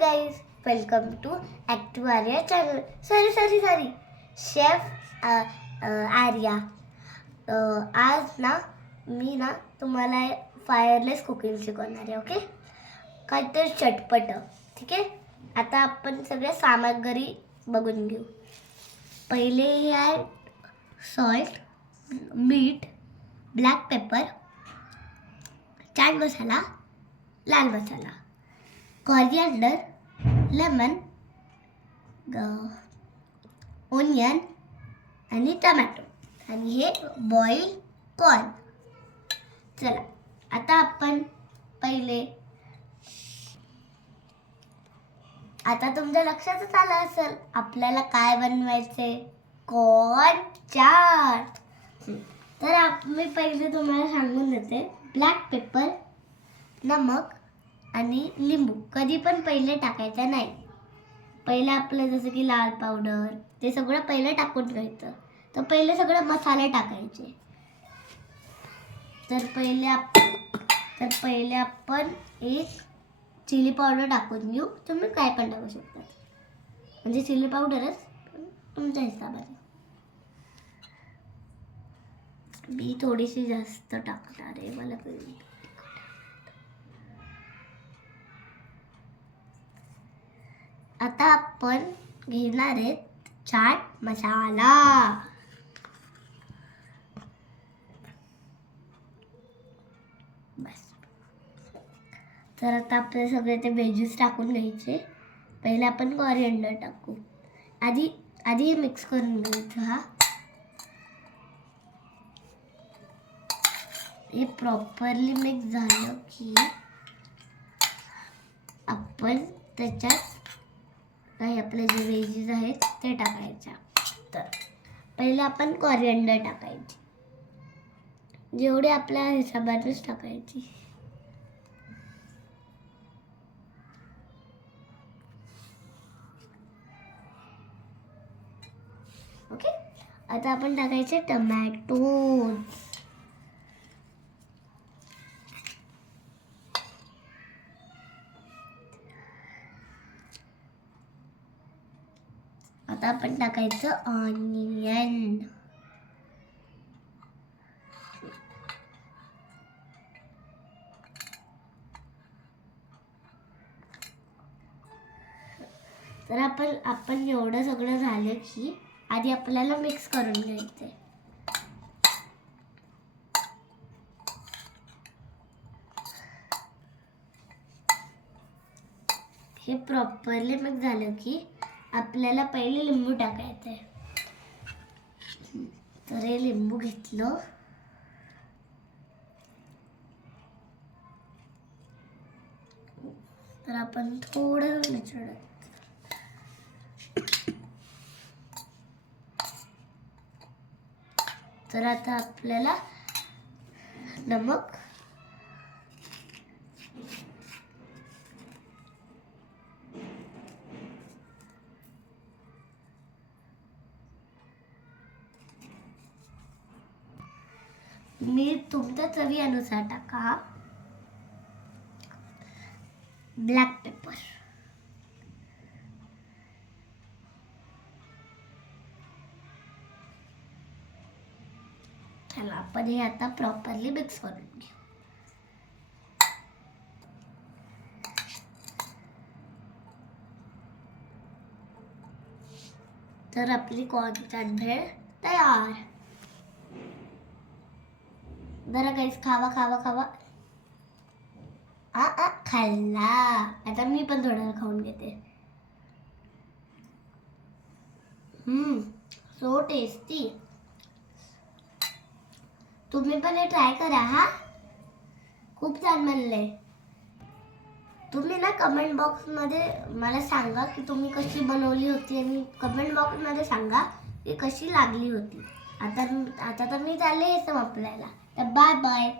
guys, welcome to Active Arya channel. Sorry. Chef Arya. आज ना मी ना तुम्हाला फायरलेस कुकिंग शिकवणार आहे. ओके, काहीतरी चटपट. ठीक आहे. आता आपण सगळे सामग्री बघून घेऊ. पहिले हे आहे सॉल्ट, मीठ, ब्लॅक पेपर, चाट मसाला, लाल मसाला, कॉरिएंडर, लेमन, ओनियन आणि टमॅटो आणि हे बॉईल कॉर्न. चला आता आपण पहिले, आता तुमच्या लक्षातच आलं असेल आपल्याला काय बनवायचे, कॉर्न चाट. तर मी पहिले तुम्हाला सांगून देते. ब्लॅक पेपर, नमक आणि लिंबू कधी पण पहिले टाकायचं नाही. पहिले आपलं जसं की लाल पावडर ते सगळं पहिले टाकून घ्यायचं. तर पहिले सगळे मसाले टाकायचे. तर पहिले आपण एक चिली पावडर टाकून घेऊ. तुम्ही काय पण टाकू शकता, म्हणजे चिली पावडरच तुमच्या हिशोबाने. मी थोडीशी जास्त टाकणार आहे, मला कळली. आता आपण घेणार आहे चाट मसाला. बस. तर आता आपले सगळे ते व्हेजीस टाकून घ्यायचे. पहिले आपण कॉरिएंडर टाकू. आधी हे मिक्स करून घ्यायचं. हे प्रॉपरली मिक्स झालं की आपण त्याच्यात काही आपले जे व्हेजीस आहेत ते टाकायच्या. तर पहिले आपण कॉरिएंडर टाकायची, जेवढे आपल्या हिशोबानेच टाकायची. ओके. आता आपण टाकायचे टमॅटो. आता आपण टाकायचं ऑनियन. तर आपण एवढं सगळं झालं की आधी आपल्याला मिक्स करून घ्यायचं. हे प्रॉपरली मिक्स झालं की आपल्याला पहिले लिंबू टाकायचं आहे. तर हे लिंबू घेतलं. तर आपण थोडं मिसळलं. तर आता आपल्याला नमक, मीठ तुमच्या चवीनुसार टाका. ब्लॅक पेपर, चला आपण हे आता प्रॉपरली मिक्स करून घेऊ. तर आपली कॉर्न चाट भेळ तयार. जरा गाईस खावा. खाल्ला. आता मी पण थोडं खाऊन घेते. So tasty. तुम्ही पण हे ट्राय करा. खूप छान बनलंय. तुम्ही ना कमेंट बॉक्समध्ये मला सांगा की तुम्ही कशी बनवली होती आणि कमेंट बॉक्समध्ये सांगा की कशी लागली होती. आता तर मी चालले हे संपवायला. तर बाय.